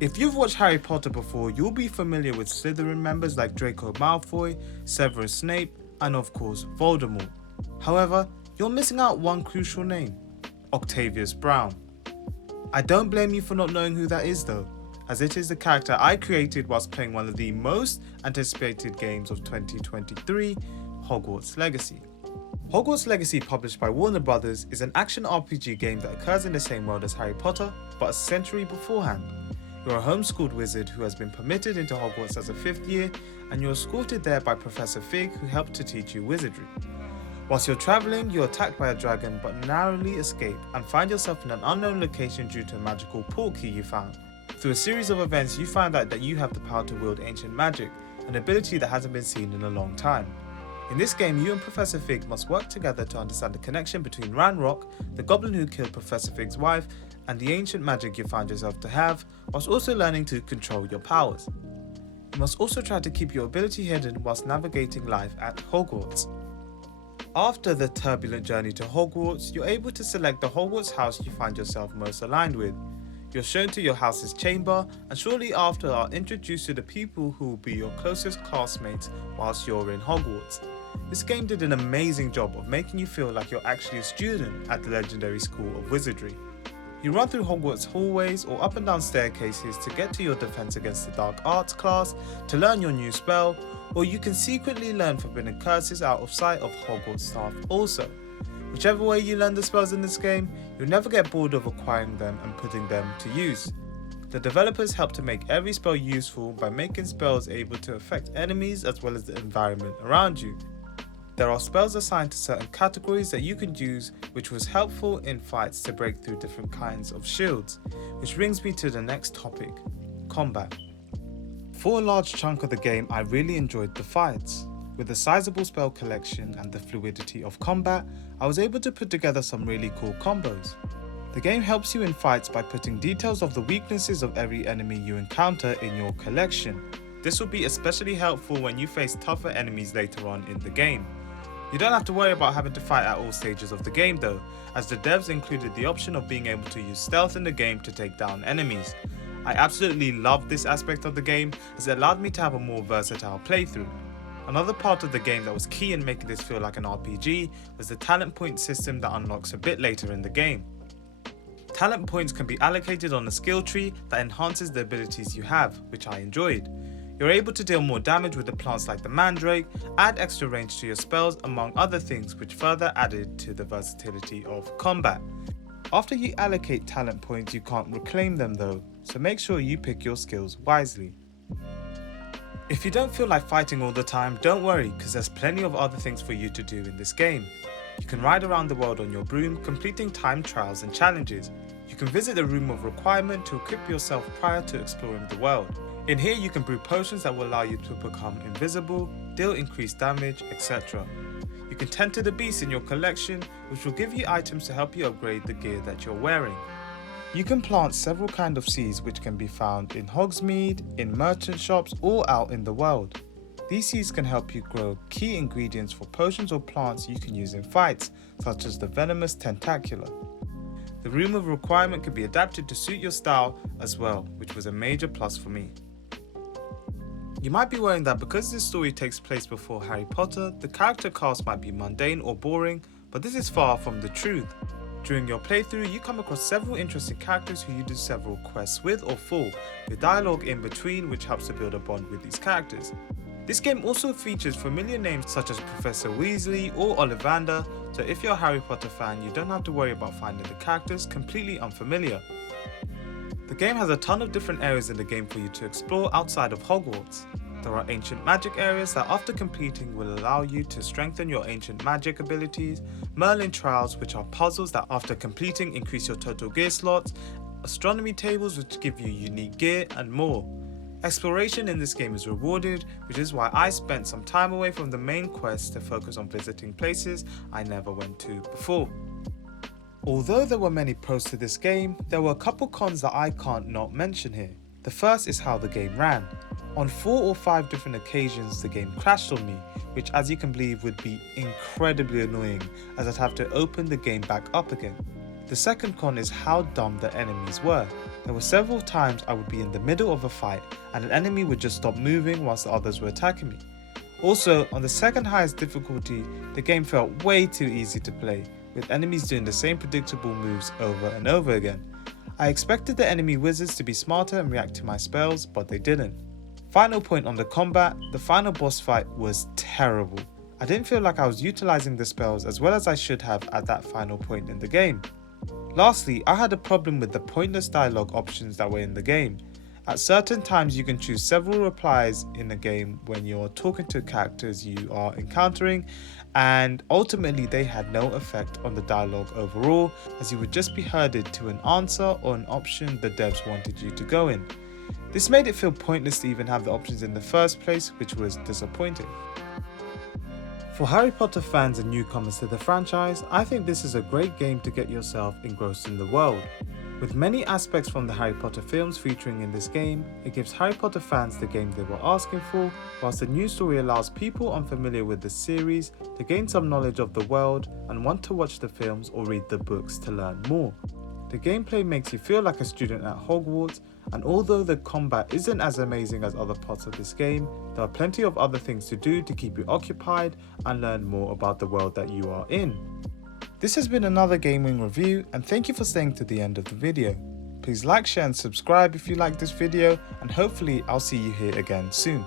If you've watched Harry Potter before, you'll be familiar with Slytherin members like Draco Malfoy, Severus Snape, and of course Voldemort. However, you're missing out one crucial name, Octavius Brown. I don't blame you for not knowing who that is though, as it is the character I created whilst playing one of the most anticipated games of 2023, Hogwarts Legacy. Hogwarts Legacy, published by Warner Brothers, is an action RPG game that occurs in the same world as Harry Potter, but a century beforehand. You're a homeschooled wizard who has been permitted into Hogwarts as a 5th year, and you're escorted there by Professor Fig, who helped to teach you wizardry. Whilst you're travelling, you're attacked by a dragon but narrowly escape and find yourself in an unknown location due to a magical port key you found. Through a series of events, you find out that you have the power to wield ancient magic, an ability that hasn't been seen in a long time. In this game, you and Professor Fig must work together to understand the connection between Ranrock, the goblin who killed Professor Fig's wife, and the ancient magic you found yourself to have, whilst also learning to control your powers. You must also try to keep your ability hidden whilst navigating life at Hogwarts. After the turbulent journey to Hogwarts, you're able to select the Hogwarts house you find yourself most aligned with. You're shown to your house's chamber, and shortly after are introduced to the people who will be your closest classmates whilst you're in Hogwarts. This game did an amazing job of making you feel like you're actually a student at the legendary School of Wizardry. You run through Hogwarts hallways or up and down staircases to get to your defense against the dark arts class, to learn your new spell, or you can secretly learn forbidden curses out of sight of Hogwarts staff also. Whichever way you learn the spells in this game, you'll never get bored of acquiring them and putting them to use. The developers help to make every spell useful by making spells able to affect enemies as well as the environment around you. There are spells assigned to certain categories that you can use, which was helpful in fights to break through different kinds of shields. Which brings me to the next topic, combat. For a large chunk of the game, I really enjoyed the fights. With a sizable spell collection and the fluidity of combat, I was able to put together some really cool combos. The game helps you in fights by putting details of the weaknesses of every enemy you encounter in your collection. This will be especially helpful when you face tougher enemies later on in the game. You don't have to worry about having to fight at all stages of the game though, as the devs included the option of being able to use stealth in the game to take down enemies. I absolutely loved this aspect of the game as it allowed me to have a more versatile playthrough. Another part of the game that was key in making this feel like an RPG was the talent point system that unlocks a bit later in the game. Talent points can be allocated on a skill tree that enhances the abilities you have, which I enjoyed. You're able to deal more damage with the plants like the mandrake, add extra range to your spells, among other things, which further added to the versatility of combat. After you allocate talent points, you can't reclaim them though, so make sure you pick your skills wisely. If you don't feel like fighting all the time, don't worry, because there's plenty of other things for you to do in this game. You can ride around the world on your broom, completing timed trials and challenges. You can visit the Room of Requirement to equip yourself prior to exploring the world. In here you can brew potions that will allow you to become invisible, deal increased damage, etc. You can tend to the beasts in your collection, which will give you items to help you upgrade the gear that you're wearing. You can plant several kinds of seeds which can be found in Hogsmeade, in merchant shops, or out in the world. These seeds can help you grow key ingredients for potions or plants you can use in fights, such as the venomous Tentacula. The Room of Requirement can be adapted to suit your style as well, which was a major plus for me. You might be worrying that because this story takes place before Harry Potter, the character cast might be mundane or boring, but this is far from the truth. During your playthrough, you come across several interesting characters who you do several quests with or for, with dialogue in between which helps to build a bond with these characters. This game also features familiar names such as Professor Weasley or Ollivander, so if you're a Harry Potter fan, you don't have to worry about finding the characters completely unfamiliar. The game has a ton of different areas in the game for you to explore outside of Hogwarts. There are ancient magic areas that after completing will allow you to strengthen your ancient magic abilities, Merlin trials which are puzzles that after completing increase your total gear slots, astronomy tables which give you unique gear, and more. Exploration in this game is rewarded, which is why I spent some time away from the main quest to focus on visiting places I never went to before. Although there were many pros to this game, there were a couple cons that I can't not mention here. The first is how the game ran. On 4 or 5 different occasions the game crashed on me, which as you can believe would be incredibly annoying as I'd have to open the game back up again. The second con is how dumb the enemies were. There were several times I would be in the middle of a fight and an enemy would just stop moving whilst the others were attacking me. Also, on the second highest difficulty, the game felt way too easy to play, with enemies doing the same predictable moves over and over again. I expected the enemy wizards to be smarter and react to my spells, but they didn't. Final point on the combat, the final boss fight was terrible. I didn't feel like I was utilising the spells as well as I should have at that final point in the game. Lastly, I had a problem with the pointless dialogue options that were in the game. At certain times you can choose several replies in the game when you're talking to characters you are encountering, and ultimately they had no effect on the dialogue overall, as you would just be herded to an answer or an option the devs wanted you to go in. This made it feel pointless to even have the options in the first place, which was disappointing. For Harry Potter fans and newcomers to the franchise, I think this is a great game to get yourself engrossed in the world. With many aspects from the Harry Potter films featuring in this game, it gives Harry Potter fans the game they were asking for, whilst the new story allows people unfamiliar with the series to gain some knowledge of the world and want to watch the films or read the books to learn more. The gameplay makes you feel like a student at Hogwarts, and although the combat isn't as amazing as other parts of this game, there are plenty of other things to do to keep you occupied and learn more about the world that you are in. This has been another gaming review, and thank you for staying to the end of the video. Please like, share and subscribe if you like this video, and hopefully I'll see you here again soon.